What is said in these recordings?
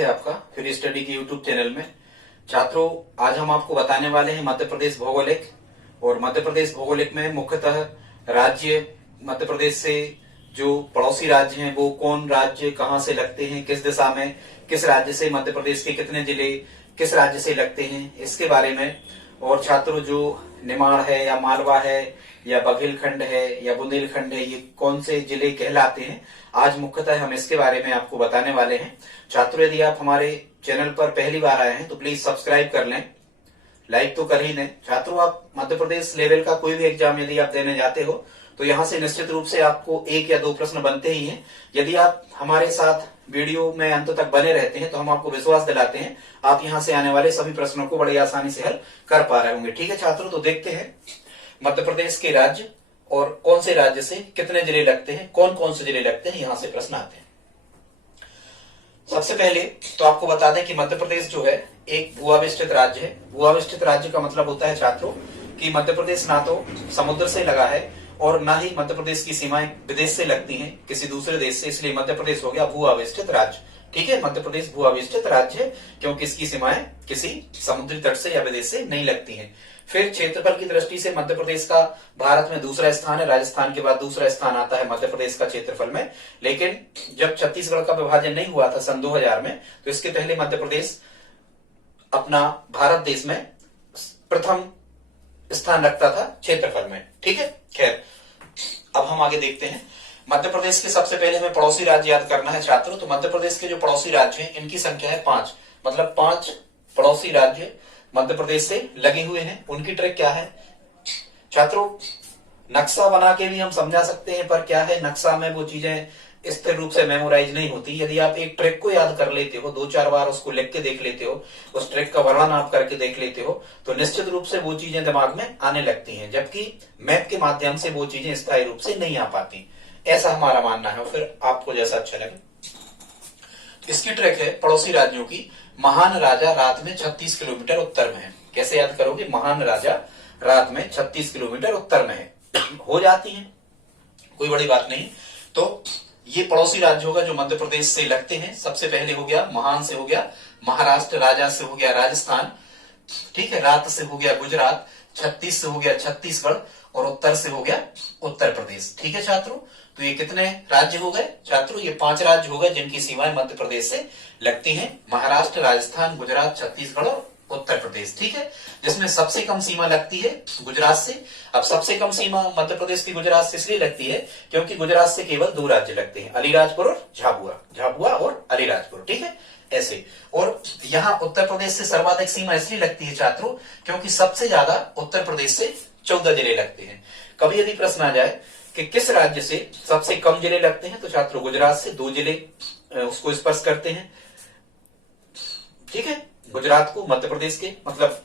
है आपका free study के यूट्यूब चैनल में। छात्रों, आज हम आपको बताने वाले हैं मध्य प्रदेश भौगोलिक। और मध्य प्रदेश भौगोलिक में मुख्यतः राज्य मध्य प्रदेश से जो पड़ोसी राज्य हैं वो कौन राज्य कहां से लगते हैं, किस दिशा में, किस राज्य से मध्य प्रदेश के कितने जिले किस राज्य से लगते हैं, इसके बारे में। और छात्रों, जो निमाड़ है या मालवा है या बघेलखंड है या बुंदेलखंड है, ये कौन से जिले कहलाते हैं, आज मुख्यतः हम इसके बारे में आपको बताने वाले हैं। छात्रों, यदि आप हमारे चैनल पर पहली बार आए हैं तो प्लीज सब्सक्राइब कर लें, लाइक तो कर ही दें। छात्रों, आप मध्य प्रदेश लेवल का कोई भी एग्जाम यदि आप देने जाते हो तो यहाँ से निश्चित रूप से आपको 1 या 2 प्रश्न बनते ही हैं। यदि आप हमारे साथ वीडियो में अंत तक बने रहते हैं तो हम आपको विश्वास दिलाते हैं आप यहाँ से आने वाले सभी प्रश्नों को बड़ी आसानी से हल कर पा रहे होंगे। ठीक है छात्रों, तो देखते हैं मध्य प्रदेश के राज्य और कौन से राज्य से कितने जिले लगते हैं, कौन कौन से जिले लगते हैं, यहाँ से प्रश्न आते हैं। सबसे पहले तो आपको बता दें कि मध्य प्रदेश जो है एक भूआविष्ठित राज्य है। भूआविष्ठित राज्य का मतलब होता है छात्रों कि मध्य प्रदेश ना तो समुद्र से लगा है और ना ही मध्य प्रदेश की सीमाएं विदेश से लगती हैं किसी दूसरे देश से, इसलिए मध्य प्रदेश हो गया भूआविष्ठित राज्य। ठीक है, मध्य प्रदेश भूआविष्ठित राज्य है क्योंकि इसकी सीमाएं किसी समुद्री तट से या विदेश से नहीं लगती हैं। फिर क्षेत्रफल की दृष्टि से मध्य प्रदेश का भारत में दूसरा स्थान है, राजस्थान के बाद दूसरा स्थान आता है मध्य प्रदेश का क्षेत्रफल में। लेकिन जब छत्तीसगढ़ का विभाजन नहीं हुआ था सन 2000 में, तो इसके पहले मध्य प्रदेश अपना भारत देश में प्रथम स्थान रखता था क्षेत्रफल में। ठीक है, खैर अब हम आगे देखते हैं। मध्य प्रदेश के सबसे पहले हमें पड़ोसी राज्य याद करना है छात्रों। तो मध्य प्रदेश के जो पड़ोसी राज्य हैं इनकी संख्या है 5, मतलब 5 पड़ोसी राज्य मध्य प्रदेश से लगे हुए हैं। उनकी ट्रिक क्या है छात्रों, नक्शा बना के भी हम समझा सकते हैं, पर क्या है नक्शा में वो चीजें स्थिर रूप से मेमोराइज नहीं होती। यदि आप एक ट्रिक को याद कर लेते हो, 2-4 बार उसको लिख के देख लेते हो, उस ट्रिक का वर्णन आप करके देख लेते हो, तो निश्चित रूप से वो चीजें दिमाग में आने लगती हैं, जबकि मैप के माध्यम से वो चीजें स्थायी रूप से नहीं आ पाती। ऐसा हमारा मानना है, और फिर आपको जैसा अच्छा लगे। इसकी ट्रिक है पड़ोसी राज्यों की। महान राजा रात में 36 किलोमीटर उत्तर में है। कैसे याद करोगे? महान राजा रात में 36 किलोमीटर उत्तर में है। हो जाती है, कोई बड़ी बात नहीं। तो ये पड़ोसी राज्य होगा जो मध्य प्रदेश से लगते हैं। सबसे पहले हो गया महान से हो गया महाराष्ट्र, राजा से हो गया राजस्थान, ठीक है, रात से हो गया गुजरात, 36 से हो गया छत्तीसगढ़ और उत्तर से हो गया उत्तर प्रदेश। ठीक है छात्रों, तो ये कितने राज्य हो गए छात्रों? ये 5 राज्य हो गए जिनकी सीमाएं मध्य प्रदेश से लगती हैं। महाराष्ट्र, राजस्थान, गुजरात, छत्तीसगढ़ और उत्तर प्रदेश। ठीक है, जिसमें सबसे कम सीमा लगती है गुजरात से। अब सबसे कम सीमा मध्य प्रदेश की गुजरात से इसलिए लगती है क्योंकि गुजरात से केवल 2 राज्य लगते हैं, अलीराजपुर और झाबुआ। झाबुआ और अलीराजपुर, ठीक है, ऐसे। और यहाँ उत्तर प्रदेश से सर्वाधिक सीमा इसलिए लगती है छात्रों क्योंकि सबसे ज्यादा उत्तर प्रदेश से 14 जिले लगते हैं। कभी यदि प्रश्न आ जाए कि किस राज्य से सबसे कम जिले लगते हैं, तो छात्रों गुजरात से 2 जिले उसको स्पर्श करते हैं। ठीक है, गुजरात को मध्य प्रदेश के मतलब।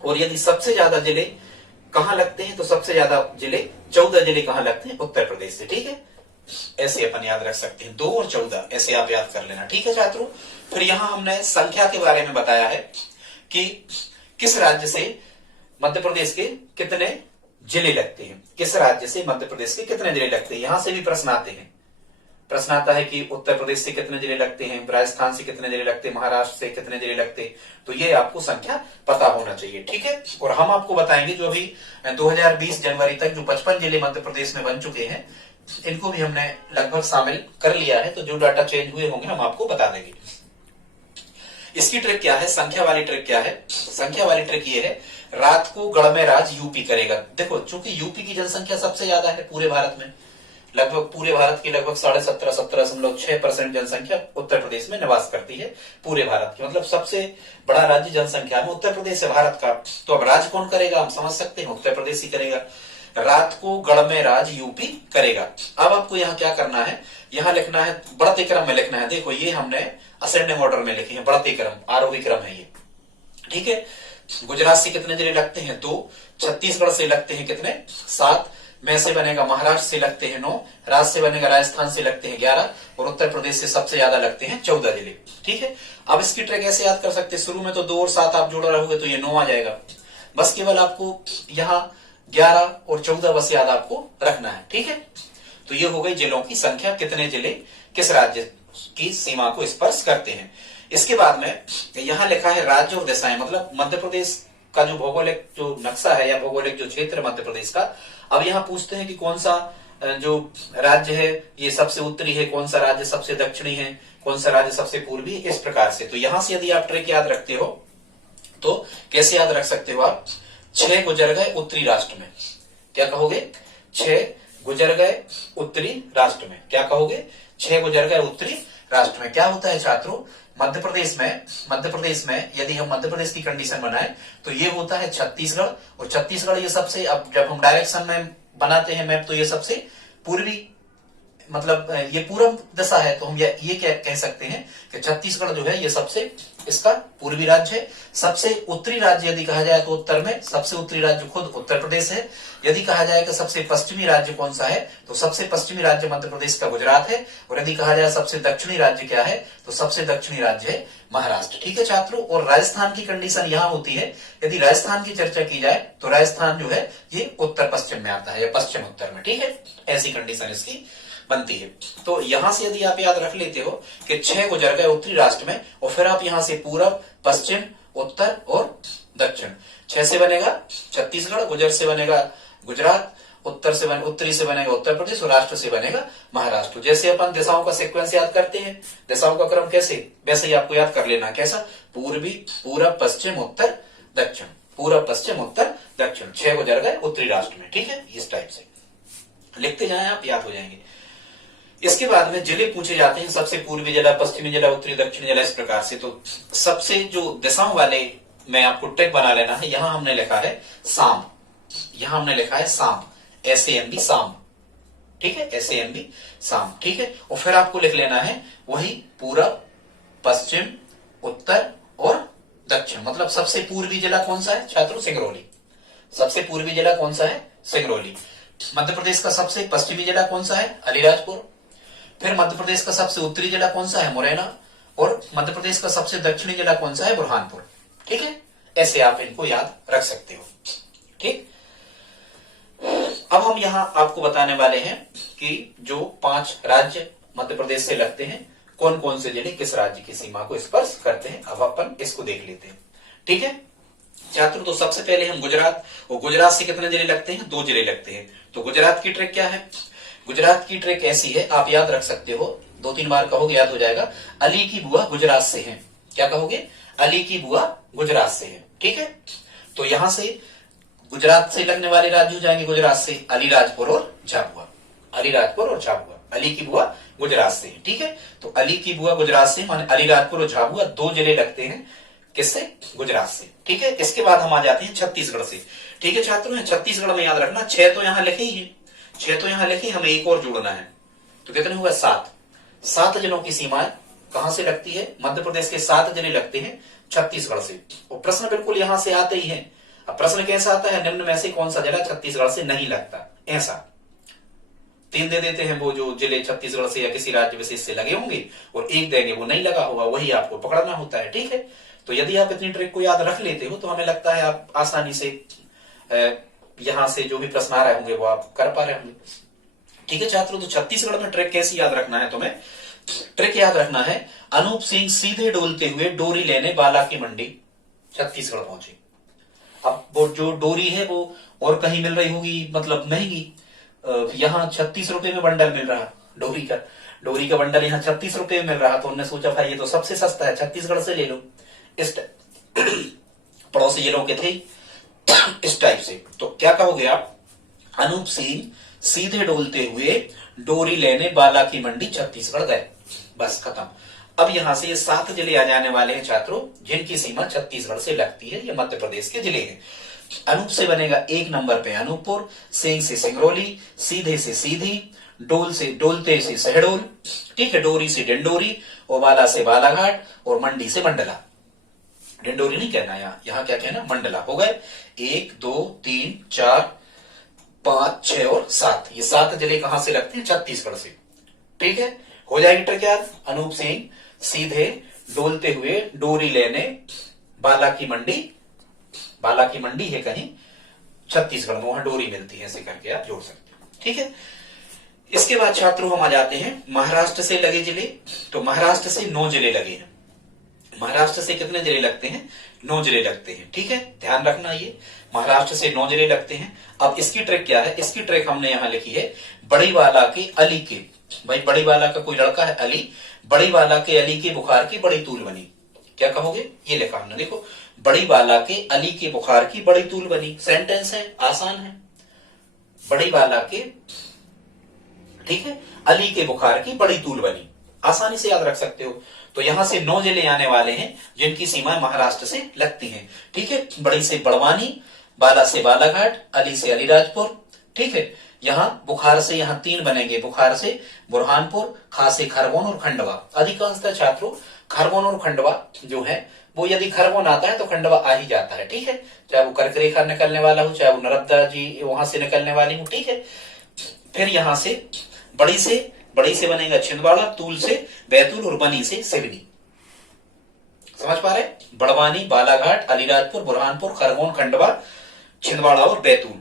और यदि सबसे ज्यादा जिले कहां लगते हैं, तो सबसे ज्यादा जिले 14 जिले कहां लगते हैं? उत्तर प्रदेश से। ठीक है, ऐसे अपन याद रख सकते हैं, 2 और 14 ऐसे आप याद कर लेना। ठीक है छात्रों, फिर यहां हमने संख्या के बारे में बताया है कि किस राज्य से मध्य प्रदेश के कितने जिले लगते हैं, किस राज्य से मध्य प्रदेश के कितने जिले लगते हैं। यहां से भी प्रश्न आते हैं। प्रश्न आता है कि उत्तर प्रदेश से कितने जिले लगते हैं, राजस्थान से कितने जिले लगते हैं, महाराष्ट्र से कितने जिले लगते हैं, तो ये आपको संख्या पता होना चाहिए। ठीक है, और हम आपको बताएंगे जो अभी 2020 जनवरी तक जो 55 जिले मध्य प्रदेश में बन चुके हैं, इनको भी हमने लगभग शामिल कर लिया है। तो जो डाटा चेंज हुए होंगे हम आपको बता देंगे। इसकी ट्रिक क्या है? संख्या वाली ट्रिक क्या है? संख्या वाली ट्रिक ये है, रात को गढ़ में राज यूपी करेगा। देखो, चूंकि यूपी की जनसंख्या सबसे ज्यादा है पूरे भारत में, लगभग पूरे भारत की लगभग 17.6% जनसंख्या उत्तर प्रदेश में निवास करती है पूरे भारत की। मतलब सबसे बड़ा राज्य जनसंख्या में उत्तर प्रदेश है भारत का। तो अब राज कौन करेगा? हम समझ सकते हैं, उत्तर प्रदेश ही करेगा। रात को गढ़ में राज यूपी करेगा। अब आपको यहाँ क्या करना है? यहाँ लिखना है, बढ़ते क्रम में लिखना है। देखो, ये हमने असेंडिंग ऑर्डर में लिखे हैं, बढ़ते क्रम, आरोही क्रम है ये। ठीक है, गुजरात से कितने जिले लगते हैं? 2, छत्तीसगढ़ से लगते हैं कितने? 7, में से बनेगा महाराष्ट्र से लगते हैं 9, राज्य से बनेगा राजस्थान से लगते हैं 11 और उत्तर प्रदेश से सबसे ज्यादा लगते हैं 14 जिले। ठीक है, अब इसकी ट्रिक ऐसे याद कर सकते हैं, शुरू में तो 2 और 7 आप जोड़ रहोगे तो ये 9 आ जाएगा। बस केवल आपको यहाँ 11 और 14 बस याद आपको रखना है। ठीक है, तो ये हो गई जिलों की संख्या, कितने जिले किस राज्य की सीमा को स्पर्श करते हैं। इसके बाद में यहाँ लिखा है राज्य और दिशाएं, मतलब मध्य प्रदेश का जो भौगोलिक जो नक्शा है या भौगोलिक जो क्षेत्र है मध्य प्रदेश का। अब यहाँ पूछते हैं कि कौन सा जो राज्य है ये सबसे उत्तरी है, कौन सा राज्य सबसे दक्षिणी है, कौन सा राज्य सबसे पूर्वी, इस प्रकार से। तो यहां से यदि आप ट्रिक याद रखते हो तो कैसे याद रख सकते हो आप, 6 गुजर गए उत्तरी राष्ट्र में, क्या कहोगे, 6 गुजर गए उत्तरी राष्ट्र में, क्या कहोगे, 6 गुजर गए उत्तरी राष्ट्र में। क्या होता है छात्रों, मध्य प्रदेश में यदि हम मध्य प्रदेश की कंडीशन बनाए तो ये होता है छत्तीसगढ़, और छत्तीसगढ़ ये सबसे, अब जब हम डायरेक्शन में बनाते हैं मैप तो ये सबसे पूर्वी, मतलब ये पूर्व दिशा है, तो हम ये क्या कह सकते हैं कि छत्तीसगढ़ जो है ये सबसे इसका पूर्वी राज्य है। सबसे उत्तरी राज्य यदि कहा जाए तो उत्तर में सबसे उत्तरी राज्य खुद उत्तर प्रदेश है। यदि कहा जाए कि सबसे पश्चिमी राज्य कौन सा है तो सबसे पश्चिमी राज्य मध्य प्रदेश का गुजरात है, और यदि कहा जाए सबसे दक्षिणी राज्य क्या है तो सबसे दक्षिणी राज्य है महाराष्ट्र। ठीक है छात्रों, और राजस्थान की कंडीशन यहां होती है, यदि राजस्थान की चर्चा की जाए तो राजस्थान जो है ये उत्तर पश्चिम में आता है या पश्चिम उत्तर में। ठीक है, ऐसी कंडीशन इसकी बनती है। तो यहां से यदि आप याद रख लेते हो कि 6 गुजर गए उत्तरी राष्ट्र में, और फिर आप यहां से पूरब, पश्चिम, उत्तर और दक्षिण, 6 से बनेगा छत्तीसगढ़, गुजर से बनेगा गुजरात, उत्तरी से बनेगा उत्तर प्रदेश, और राष्ट्र से बनेगा महाराष्ट्र। जैसे अपन दिशाओं का सीक्वेंस याद करते हैं, दिशाओं का क्रम कैसे, वैसे ही आपको याद कर लेना। कैसा, पूर्वी, पूरब, पश्चिम, उत्तर, दक्षिण, पूरब, पश्चिम, उत्तर, दक्षिण, 6 गुजर गए उत्तरी राष्ट्र में। ठीक है, इस टाइप से लिखते जाएं आप, याद हो जाएंगे। इसके बाद में जिले पूछे जाते हैं, सबसे पूर्वी जिला, पश्चिमी जिला, उत्तरी दक्षिणी जिला, इस प्रकार से। तो सबसे जो दिशाओं वाले में आपको ट्रिक बना लेना है, यहां हमने लिखा है साम, यहां हमने लिखा है साम, SAMB साम। ठीक है, SAMB साम। ठीक है, और फिर आपको लिख लेना है वही पूरब, पश्चिम, उत्तर और दक्षिण। मतलब सबसे पूर्वी जिला कौन सा है छात्रों, सिंगरौली। सबसे पूर्वी जिला कौन सा है, सिंगरौली। मध्य प्रदेश का सबसे पश्चिमी जिला कौन सा है, अलीराजपुर। फिर मध्य प्रदेश का सबसे उत्तरी जिला कौन सा है, मुरैना। और मध्य प्रदेश का सबसे दक्षिणी जिला कौन सा है, बुरहानपुर। ठीक है, ऐसे आप इनको याद रख सकते हो। ठीक, अब हम यहां आपको बताने वाले हैं कि जो 5 राज्य मध्य प्रदेश से लगते हैं, कौन कौन से जिले किस राज्य की सीमा को स्पर्श करते हैं। अब अपन इसको देख लेते हैं। ठीक है छात्रों, तो सबसे पहले हम गुजरात, और गुजरात से कितने जिले लगते हैं, 2 जिले लगते हैं। तो गुजरात की ट्रिक क्या है, गुजरात की ट्रिक ऐसी है, आप याद रख सकते हो, 2-3 बार कहोगे याद हो जाएगा। अली की बुआ गुजरात से है, क्या कहोगे, अली की बुआ गुजरात से है। ठीक है, तो यहां से गुजरात से लगने वाले राज्य हो जाएंगे गुजरात से अलीराजपुर और झाबुआ, अलीराजपुर और झाबुआ। अली की बुआ गुजरात से है। ठीक है, तो अली की बुआ गुजरात से माने अलीराजपुर और झाबुआ 2 जिले लगते हैं, किससे, गुजरात से। ठीक है, इसके बाद हम आ जाते हैं छत्तीसगढ़ से। ठीक है छात्रों, छत्तीसगढ़ में याद रखना 6 तो यहां लिखे ही है, 6 तो यहां लिखे, हमें एक और जोड़ना है, तो कितने हुआ, 7 जिलों की सीमाएं कहां से लगती है, मध्य प्रदेश के 7 जिले लगते हैं छत्तीसगढ़ से। और प्रश्न बिल्कुल यहां से आते ही है। अब प्रश्न कैसा आता है, निम्न में से कौन सा जिला छत्तीसगढ़ से नहीं लगता, ऐसा 3 दे देते हैं, वो जो जिले छत्तीसगढ़ से या किसी राज्य विशेष से लगे होंगे, और 1 देंगे वो नहीं लगा होगा, वही आपको पकड़ना होता है। ठीक है, तो यदि आप इतनी ट्रिक को याद रख लेते हो तो हमें लगता है आप आसानी से यहां से जो भी प्रश्न आ रहे होंगे वो आप कर पा रहे होंगे। ठीक है छात्रों, तो छत्तीसगढ़ में ट्रिक कैसी याद रखना है तुम्हें, ट्रिक याद रखना है, अनूप सिंह सीधे डोलते हुए डोरी लेने बाला की मंडी छत्तीसगढ़ पहुंचे। अब वो जो डोरी है वो और कहीं मिल रही होगी, मतलब महंगी, यहाँ 36 रुपए में बंडल मिल रहा डोरी का बंडल यहाँ 36 रुपए में मिल रहा, तो उन्होंने सोचा भाई ये तो सबसे सस्ता है, छत्तीसगढ़ से ले लो। इस पड़ोसी जिलों के थे इस टाइप से। तो क्या कहोगे आप, अनूप सिंह सीधे डोलते हुए डोरी लेने बाला की मंडी छत्तीसगढ़ गए, बस खत्म। अब यहां से ये 7 जिले आ जाने वाले हैं छात्रों, जिनकी सीमा छत्तीसगढ़ से लगती है, ये मध्य प्रदेश के जिले हैं। अनूप से बनेगा 1 नंबर पे अनूपपुर, सिंह से सिंगरौली, सीधे से सीधी, डोलते से शहडोल, ठीक है, डोरी से डिंडोरी, और बाला से बालाघाट, और मंडी से मंडला। डिंडोरी नहीं कहना, यहाँ क्या कहना, मंडला। हो गए 1 2 3 4 5 6 और 7, ये 7 जिले कहां से लगते हैं, छत्तीसगढ़ से। ठीक है, हो जाएगी ट्रिक याद, अनूप सिंह सीधे डोलते हुए डोरी लेने बाला की मंडी है कहीं छत्तीसगढ़ में, वहां डोरी मिलती है, ऐसे करके आप जोड़ सकते हो। ठीक है, इसके बाद छात्रों हम आ जाते हैं महाराष्ट्र से लगे जिले। तो महाराष्ट्र से 9 जिले लगे हैं, महाराष्ट्र से कितने जिले लगते हैं? 9 जिले लगते हैं। ठीक है, ध्यान रखना, ये महाराष्ट्र से 9 जिले लगते हैं। अब इसकी ट्रिक क्या है? इसकी ट्रिक हमने यहां लिखी है, बड़ीवाला के अली के, भाई बड़ीवाला का कोई लड़का है अली, बड़ीवाला के अली के बुखार की बड़ी तूल बनी। क्या कहोगे? ये लिखा हमने, देखो, बड़ीवाला के अली के बुखार की बड़ी तूल बनी। सेंटेंस है, आसान है, बड़ीवाला के, ठीक है, अली के बुखार की बड़ी तूल बनी, आसानी से याद रख सकते हो। तो यहां से 9 जिले आने वाले हैं जिनकी सीमाएं महाराष्ट्र से लगती हैं। ठीक है, बड़ी से बड़वानी, बाला से बालाघाट, अली से अलीराजपुर। ठीक है, यहाँ बुखार से यहाँ 3 बनेंगे, बुखार से बुरहानपुर, खा से खरगोन और खंडवा। अधिकांशतः छात्रों खरगोन और खंडवा जो है वो, यदि खरगोन आता है तो खंडवा आ ही जाता है। ठीक है, चाहे वो कर्क रेखा निकलने वाला हो, चाहे वो नर्मदा जी वहां से निकलने वाली हो। ठीक है, फिर यहां से बड़ी से बनेगा छिंदवाड़ा, तूल से बैतूल और बनी से सिवनी। समझ पा रहे? बड़वानी, बालाघाट, अलीराजपुर, बुरहानपुर, खरगोन, खंडवा, छिंदवाड़ा और बैतूल।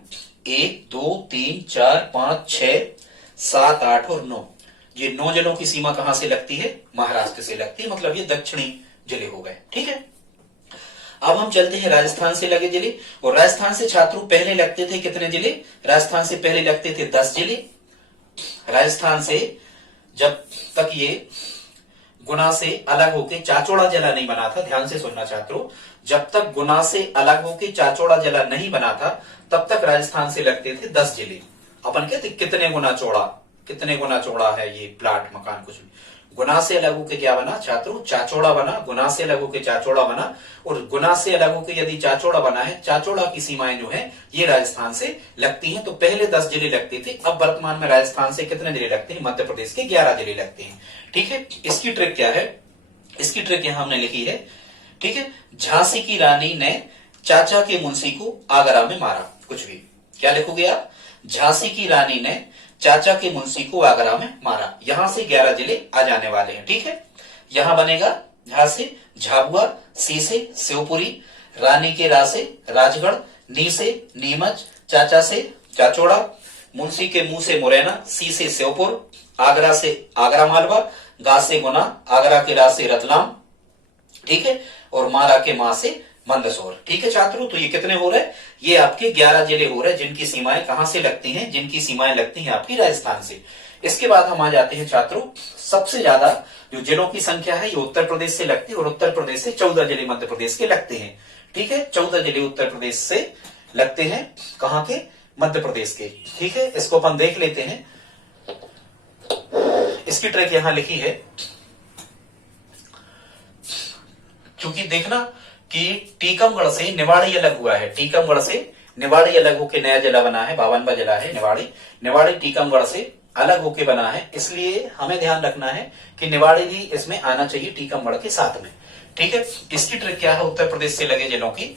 1 2 3 4 5 6 7 8 और 9, ये 9 जिलों की सीमा कहां से लगती है? महाराष्ट्र से लगती है, मतलब ये दक्षिणी जिले हो गए। ठीक है, अब हम चलते हैं राजस्थान से लगे जिले। और राजस्थान से छात्रों पहले लगते थे कितने जिले? राजस्थान से पहले लगते थे 10 जिले। राजस्थान से जब तक ये गुना से अलग होके चाचौड़ा जिला नहीं बना था, ध्यान से सुनना छात्रों, जब तक गुना से अलग होके चाचौड़ा जिला नहीं बना था तब तक राजस्थान से लगते थे 10 जिले। अपन कहते कितने गुना चौड़ा है ये प्लाट, मकान, कुछ भी। गुना से अलग होके क्या बना छात्रों? चाचौड़ा बना। गुना से अलग होके चाचौड़ा बना, और गुना से अलग होके यदि चाचौड़ा बना है, चाचौड़ा की सीमाएं जो है ये राजस्थान से लगती हैं। तो पहले 10 जिले लगते थे, अब वर्तमान में राजस्थान से कितने जिले लगते हैं? मध्य प्रदेश के 11 जिले लगते हैं। ठीक है, इसकी ट्रिक क्या है? इसकी ट्रिक यहां हमने लिखी है। ठीक है, झांसी की रानी ने चाचा के मुंशी को आगरा में मारा। कुछ भी, क्या लिखोगे आप? झांसी की रानी ने चाचा के मुंशी को आगरा में मारा। यहां से 11 जिले आ जाने वाले हैं। ठीक है, यहां बनेगा झा से झाबुआ, सी से शिवपुरी, रानी के रा से राजगढ़, नी से नीमच, चाचा से चाचौड़ा, मुंशी के मुंह से मुरैना, सी से श्योपुर, आगरा से आगरा मालवा, गा से गुना, आगरा के रा से रतलाम। ठीक है, और मारा के मां से मंदसौर। ठीक है छात्रों, तो ये कितने हो रहे हैं? ये आपके 11 जिले हो रहे हैं जिनकी सीमाएं कहां से लगती हैं? जिनकी सीमाएं लगती हैं आपकी राजस्थान से। इसके बाद हम आ जाते हैं छात्रों, सबसे ज्यादा जो जिलों की संख्या है ये उत्तर प्रदेश से लगती है, और उत्तर प्रदेश से 14 जिले मध्य प्रदेश के लगते हैं। ठीक है, 14 जिले उत्तर प्रदेश से लगते हैं। कहां के? मध्य प्रदेश के। ठीक है, इसको अपन देख लेते हैं। इसकी ट्रिक यहां लिखी है, क्योंकि देखना कि टीकमगढ़ से निवाड़ी अलग हुआ है। टीकमगढ़ से निवाड़ी अलग होकर नया जिला बना है, 52वां जिला है निवाड़ी टीकमगढ़ से अलग होके बना है, इसलिए हमें ध्यान रखना है कि निवाड़ी भी इसमें आना चाहिए टीकमगढ़ के साथ में। ठीक है, इसकी ट्रिक क्या है उत्तर प्रदेश से लगे जिलों की?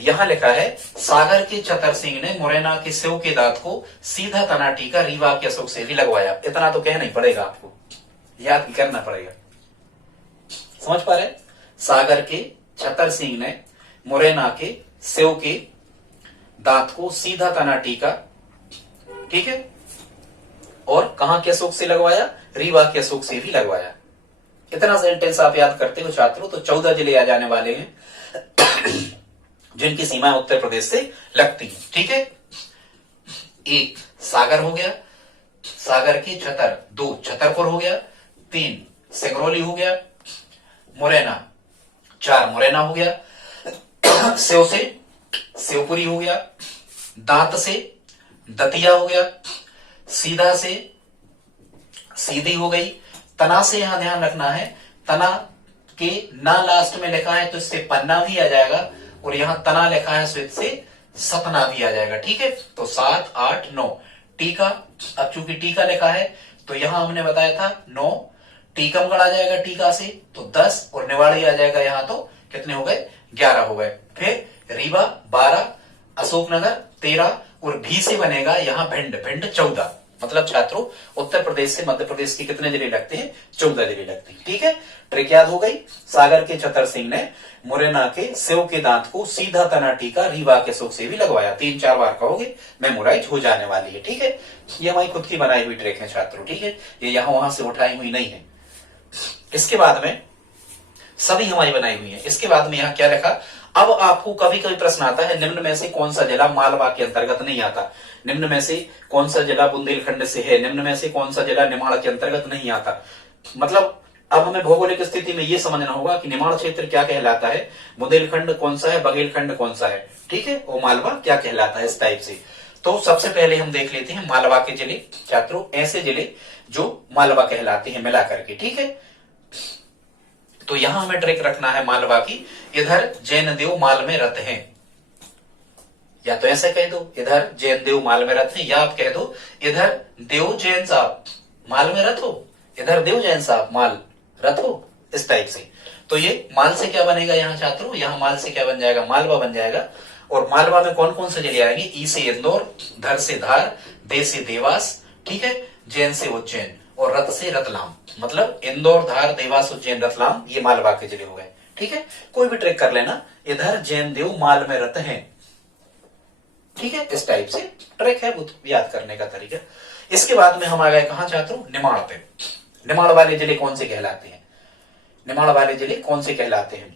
यहां लिखा है, सागर के छतर सिंह ने मुरैना के सेव के दांत को सीधा तना टीका रीवा के अशोक से भी लगवाया। इतना तो कहना ही पड़ेगा आपको, याद करना पड़ेगा। समझ पा रहे? सागर के छतर सिंह ने मुरैना के सेव के दांत को सीधा तना टीका, ठीक है, और कहां के अशोक से लगवाया? रीवा के अशोक से भी लगवाया। इतना सेंटेंस आप याद करते हो छात्रों तो 14 जिले आ जाने वाले हैं जिनकी सीमाएं उत्तर प्रदेश से लगती हैं। ठीक है, एक सागर हो गया, सागर के छतर, 2 छतरपुर हो गया, 3 सिंगरौली हो गया, मुरैना 4 मुरैना हो गया, सेव से शिवपुरी हो गया, दांत से दतिया हो गया, सीधा से सीधी हो गई, तना से यहां ध्यान रखना है, तना के ना लास्ट में लिखा है तो इससे पन्ना भी आ जाएगा, और यहां तना लिखा है तो इससे सतना भी आ जाएगा। ठीक है, तो 7 8 9 टीका। अब चूंकि टीका लिखा है तो यहां हमने बताया था 9, टीकमगढ़ आ जाएगा टीका से तो 10, और निवाड़ी आ जाएगा यहां तो कितने हो गए? 11 हो गए। फिर रीवा 12, अशोकनगर 13, और भी से बनेगा यहां भिंड 14। मतलब छात्रों उत्तर प्रदेश से मध्य प्रदेश के कितने जिले लगते हैं? 14 जिले लगते हैं। ठीक है, ट्रिक याद हो गई। सागर के छतर सिंह ने मुरैना के सेव के दांत को सीधा तना टीका रीवा के अशोक से भी लगवाया। 3-4 बार कहोगे, मेमोराइज हो जाने वाली है। ठीक है, ये हमारी खुद की बनाई हुई ट्रिक है छात्रों। ठीक है, ये यहां वहां से उठाई हुई नहीं है। इसके बाद में सभी हमारी बनाई हुई है। इसके बाद में यहाँ क्या लिखा, अब आपको कभी कभी प्रश्न आता है निम्न में से कौन सा जिला मालवा के अंतर्गत नहीं आता, निम्न में से कौन सा जिला बुंदेलखंड से है, निम्न में से कौन सा जिला निमाड़ के अंतर्गत नहीं आता। मतलब अब हमें भौगोलिक स्थिति में यह समझना होगा कि निमाड़ क्षेत्र क्या कहलाता है, बुंदेलखंड कौन सा है, बघेलखंड कौन सा है, ठीक है, और मालवा क्या कहलाता है, इस टाइप से। तो सबसे पहले हम देख लेते हैं मालवा के जिले, छात्रों ऐसे जिले जो मालवा कहलाते हैं मिला करके, ठीक है। तो यहां हमें ट्रिक रखना है मालवा की, इधर जैन देव माल में रत हैं, या तो ऐसे कह दो इधर जैन देव माल में रत हैं, या आप कह दो इधर देव जैन साहब माल में रत हो, इधर देव जैन साहब माल रत हो, इस टाइप से। तो ये माल से क्या बनेगा यहाँ छात्रों, यहाँ माल से क्या बन जाएगा, मालवा बन जाएगा। और मालवा में कौन कौन से जिले आएंगे, ई से इंदौर, धर से धार, दे से देवास, ठीक है, जैन से उज्जैन, और रत से रतलाम। मतलब इंदौर, धार, देवास, उज्जैन, रतलाम, ये मालवा के जिले हो गए, ठीक है। कोई भी ट्रिक कर लेना, इधर जैन देव माल में रत हैं, ठीक है, इस टाइप से ट्रिक है, वो याद करने का तरीका। इसके बाद में हम आ गए कहां छात्रों, निमाड़ पे। निमाड़ वाले जिले कौन से कहलाते हैं, निमाड़ वाले जिले कौन से कहलाते हैं,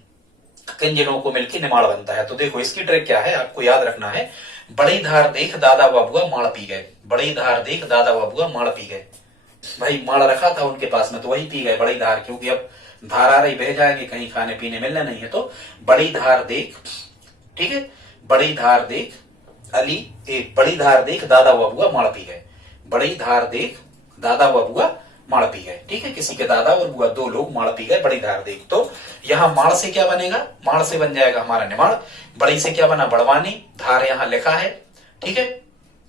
किन जिलों को मिलकर निमाड़ बनता है। तो देखो इसकी ट्रिक क्या है, आपको याद रखना है, बड़ी धार देख दादा बबुआ माड़ पी गए, बड़ी धार देख दादा बबुआ माड़ पी गए। भाई माड़ रखा था उनके पास में तो वही पी गए बड़ी धार, क्योंकि अब धार आ रही, बह जाएंगे, कहीं खाने पीने मिलना नहीं है। तो बड़ी धार देख, ठीक है, बड़ी धार देख अली एक, बड़ी धार देख दादा बबुआ माड़ पी गए, बड़ी धार देख दादा बबुआ माड़ पी गए, ठीक है, किसी के दादा और बुआ दो लोग माड़ पी गए, बड़ी धार देख। तो यहाँ माड़ से क्या बनेगा, माड़ से बन जाएगा हमारा निमाड़, बड़ी से क्या बना, बड़वानी, धार यहाँ लिखा है, ठीक है,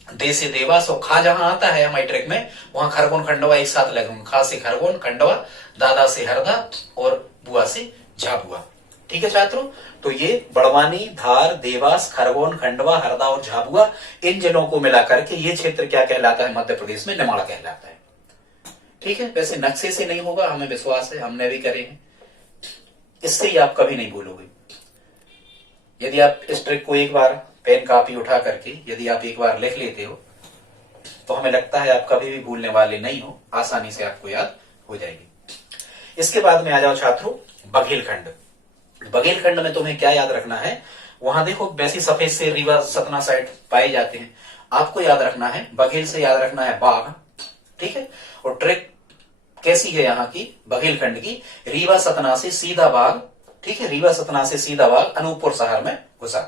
दे से देवास, और खा जहां आता है हमारी ट्रिक में वहां खरगोन खंडवा एक साथ लगे, खा से खरगोन खंडवा, दादा से हरदा और बुआ से झाबुआ, ठीक है छात्रों। तो ये बड़वानी, धार, देवास, खरगोन, खंडवा, हरदा और झाबुआ, इन जिलों को मिला करके ये क्षेत्र क्या कहलाता है, मध्य प्रदेश में निमाड़ कहलाता है, ठीक है। वैसे नक्शे से नहीं होगा, हमें विश्वास है, हमने भी करे हैं, इससे ही आप कभी नहीं भूलोगे। यदि आप इस ट्रिक को एक बार पेन कापी उठा करके यदि आप एक बार लिख लेते हो तो हमें लगता है आप कभी भी भूलने वाले नहीं हो, आसानी से आपको याद हो जाएगी। इसके बाद में आ जाओ छात्रों बघेलखंड। बघेलखंड में तुम्हें क्या याद रखना है, वहां देखो वैसी सफेद से रीवा सतना साइड पाए जाते हैं, आपको याद रखना है बघेल से याद रखना है बाघ, ठीक है। और ट्रिक कैसी है यहाँ की, बघेलखंड की, रीवा सतना से सीधा बाघ, ठीक है, रीवा सतना से सीधा बाघ अनूपपुर शहर में घुसा,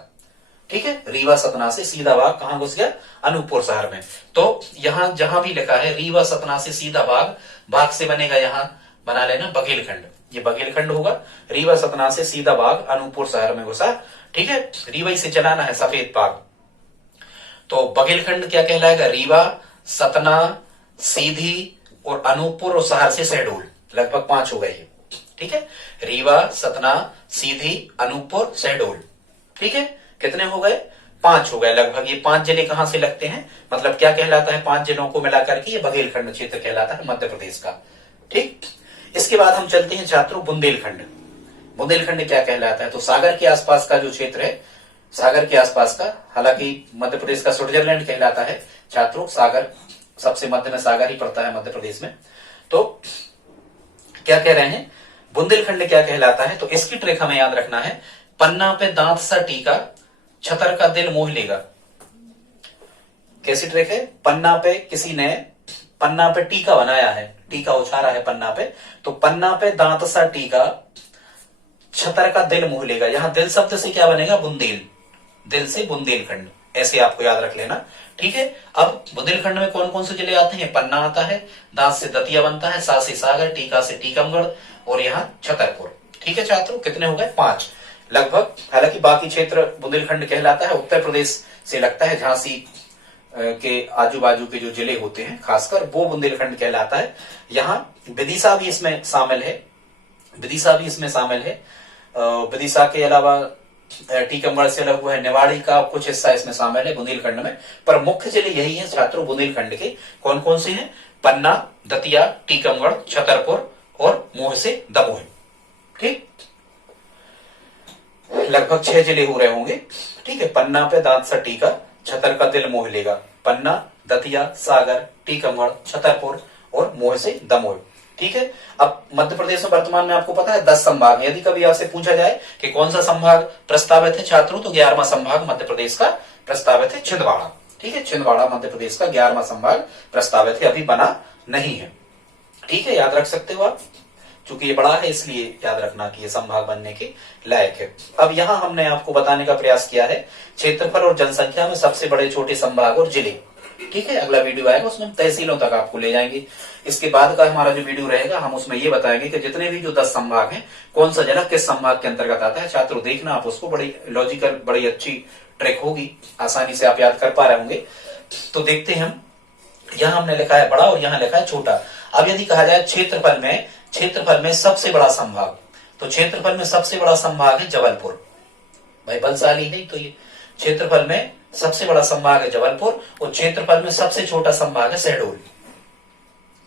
ठीक है, रीवा सतना से सीधा बाघ कहां घुस गया, अनूपपुर शहर में। तो यहां जहां भी लिखा है रीवा सतना से सीधा बाघ, बाघ से बनेगा यहां बना लेना बघेलखंड, ये बघेलखंड होगा। रीवा सतना से सीधा बाघ अनूपपुर शहर में घुसा, ठीक है, रीवा से चलाना है सफेद बाघ। तो बघेलखंड क्या कहलाएगा, रीवा, सतना, सीधी और अनूपपुर और शहर से शहडोल, लगभग 5 हो गए ये, ठीक है, रीवा, सतना, सीधी, अनूपपुर, शहडोल, ठीक है, कितने हो गए, 5 हो गए लगभग। ये 5 जिले कहां से लगते हैं, मतलब क्या कहलाता है, 5 जिलों को मिलाकर के ये बघेलखंड क्षेत्र कहलाता है मध्य प्रदेश का, ठीक। इसके बाद हम चलते हैं छात्रों बुंदेलखंड। बुंदेलखंड क्या कहलाता है, तो सागर के आसपास का जो क्षेत्र है, सागर के आसपास का, हालांकि मध्य प्रदेश का स्विट्जरलैंड कहलाता है छात्रों, सागर सबसे मध्य में सागर ही पड़ता है मध्य प्रदेश में। तो क्या कह रहे हैं, बुंदेलखंड क्या कहलाता है, तो इसकी ट्रिक हमें याद रखना है, पन्ना पे दांत सा टीका, छतर का दिल मोह लेगा। कैसी ट्रिक है, पन्ना पे किसी ने पन्ना पे टीका बनाया है, टीका उछारा है पन्ना पे, तो पन्ना पे दांत सा टीका, छतर का दिल मोह लेगा। यहां दिल शब्द से क्या बनेगा, बुंदेल, दिल से बुंदेलखंड, ऐसे आपको याद रख लेना, ठीक है। अब बुंदेलखंड में कौन कौन से जिले आते हैं, पन्ना आता है, दांत से दतिया बनता है, सा से सागर, टीका से टीकमगढ़ और यहाँ छतरपुर, ठीक है छात्रों, कितने हो गए, 5 लगभग। हालांकि बाकी क्षेत्र बुंदेलखंड कहलाता है, उत्तर प्रदेश से लगता है, झांसी के आजू बाजू के जो जिले होते हैं खासकर वो बुंदेलखंड कहलाता है। यहाँ विदिशा भी इसमें शामिल है, विदिशा भी इसमें शामिल है, विदिशा के अलावा टीकमगढ़ से अलग हुआ है, निवाड़ी का कुछ हिस्सा इसमें शामिल है बुंदेलखंड में, पर मुख्य जिले यही है छात्रों बुंदेलखंड के। कौन कौन से हैं, पन्ना, दतिया, टीकमगढ़, छतरपुर और मोह से दमोह, ठीक, लगभग 6 जिले हो रहे होंगे, ठीक है। पन्ना पे दांत सा टीका, छतर का दिल मोह लेगा, पन्ना, दतिया, सागर, टीकमगढ़, छतरपुर और मोह से दमोह, ठीक है। अब मध्य प्रदेश में वर्तमान में आपको पता है 10 संभाग है। यदि कभी आपसे पूछा जाए कि कौन सा संभाग प्रस्तावित है छात्रों, तो 11वां संभाग मध्य प्रदेश का प्रस्तावित है, छिंदवाड़ा। ठीक है, छिंदवाड़ा मध्य प्रदेश का 11वां संभाग प्रस्तावित है, अभी बना नहीं है। ठीक है, याद रख सकते हो आप, चूंकि ये बड़ा है इसलिए याद रखना कि ये संभाग बनने के लायक है। अब यहां हमने आपको बताने का प्रयास किया है क्षेत्रफल और जनसंख्या में सबसे बड़े छोटे संभाग और जिले। ठीक है, अगला वीडियो आएगा उसमें हम तहसीलों तक आपको ले जाएंगे। इसके बाद का हमारा जो वीडियो रहेगा हम उसमें ये बताएंगे कि जितने भी जो 10 संभाग हैं कौन सा जिला किस संभाग के अंतर्गत आता है। छात्रों देखना आप उसको, बड़ी लॉजिकल बड़ी अच्छी ट्रिक होगी, आसानी से आप याद कर पा रहे होंगे। तो देखते हैं हम, यहां हमने लिखा है बड़ा और यहां लिखा है छोटा। अब यदि कहा जाए क्षेत्रफल में सबसे बड़ा संभाग, तो क्षेत्रफल में सबसे बड़ा संभाग है जबलपुर। भाई बलशाली है तो ये क्षेत्रफल में सबसे बड़ा संभाग है जबलपुर, और क्षेत्रफल में सबसे छोटा संभाग है शहडोल।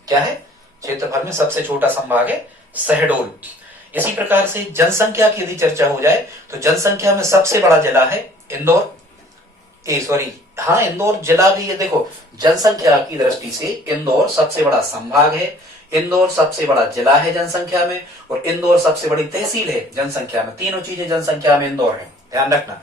क्या है? क्षेत्रफल में सबसे छोटा संभाग है शहडोल। इसी प्रकार से जनसंख्या की यदि चर्चा हो जाए तो जनसंख्या में सबसे बड़ा जिला है इंदौर। इंदौर जिला भी है। देखो, जनसंख्या की दृष्टि से इंदौर सबसे बड़ा संभाग है, इंदौर सबसे बड़ा जिला है जनसंख्या में, और इंदौर सबसे बड़ी तहसील है जनसंख्या में। तीनों चीजें जनसंख्या में इंदौर है, ध्यान रखना।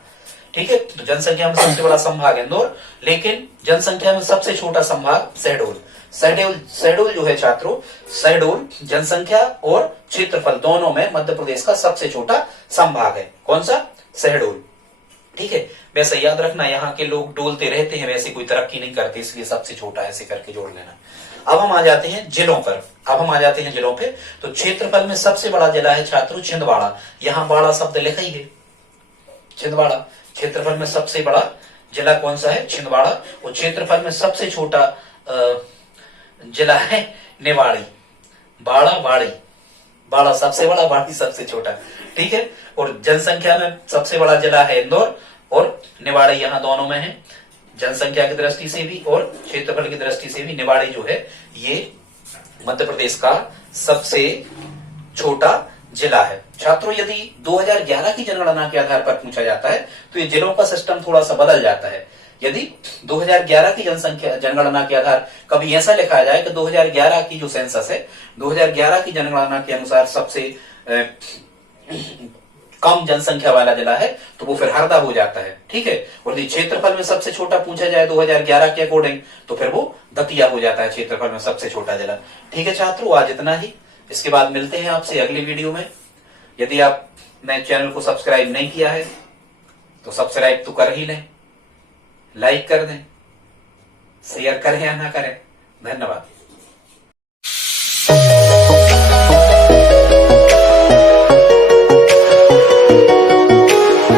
ठीक है, तो जनसंख्या में सबसे बड़ा संभाग इंदौर, लेकिन जनसंख्या में सबसे छोटा संभाग शहडोल। शहडोल जो है छात्रों, शहडोल जनसंख्या और क्षेत्रफल दोनों में मध्य प्रदेश का सबसे छोटा संभाग है। कौन सा? शहडोल। ठीक है, वैसे याद रखना यहाँ के लोग डोलते रहते हैं, वैसे कोई तरक्की नहीं करते, इसलिए सबसे छोटा ऐसे करके जोड़ लेना। अब हम आ जाते हैं जिलों पे। तो क्षेत्रफल में सबसे बड़ा जिला है छात्रों छिंदवाड़ा। यहाँ बाड़ा शब्द लिखा ही है, छिंदवाड़ा। क्षेत्रफल में सबसे बड़ा जिला कौन सा है? छिंदवाड़ा। और क्षेत्रफल में सबसे छोटा जिला है निवाड़ी। बाड़ा सबसे बड़ा, वाड़ी सबसे छोटा। ठीक है, और जनसंख्या में सबसे बड़ा जिला है इंदौर, और निवाड़ी यहाँ दोनों में है, जनसंख्या की दृष्टि से भी और क्षेत्रफल की दृष्टि से भी। निवाड़ी जो है ये मध्य प्रदेश का सबसे छोटा जिला है। छात्रों यदि 2011 की जनगणना के आधार पर पूछा जाता है तो ये जिलों का सिस्टम थोड़ा सा बदल जाता है। यदि 2011 की जनगणना के आधार कभी ऐसा लिखा जाए कि 2011 की जो सेंसस है, 2011 की जनगणना के अनुसार सबसे कम जनसंख्या वाला जिला है, तो वो फिर हरदा हो जाता है। ठीक है, और यदि क्षेत्रफल में सबसे छोटा पूछा जाए 2011 के अकॉर्डिंग, तो फिर वो दतिया हो जाता है क्षेत्रफल में सबसे छोटा जिला। ठीक है छात्रों, आज इतना ही। इसके बाद मिलते हैं आपसे अगली वीडियो में। यदि आपने चैनल को सब्सक्राइब नहीं किया है तो सब्सक्राइब तो कर ही लें, लाइक कर दें, शेयर करें या ना करें। धन्यवाद।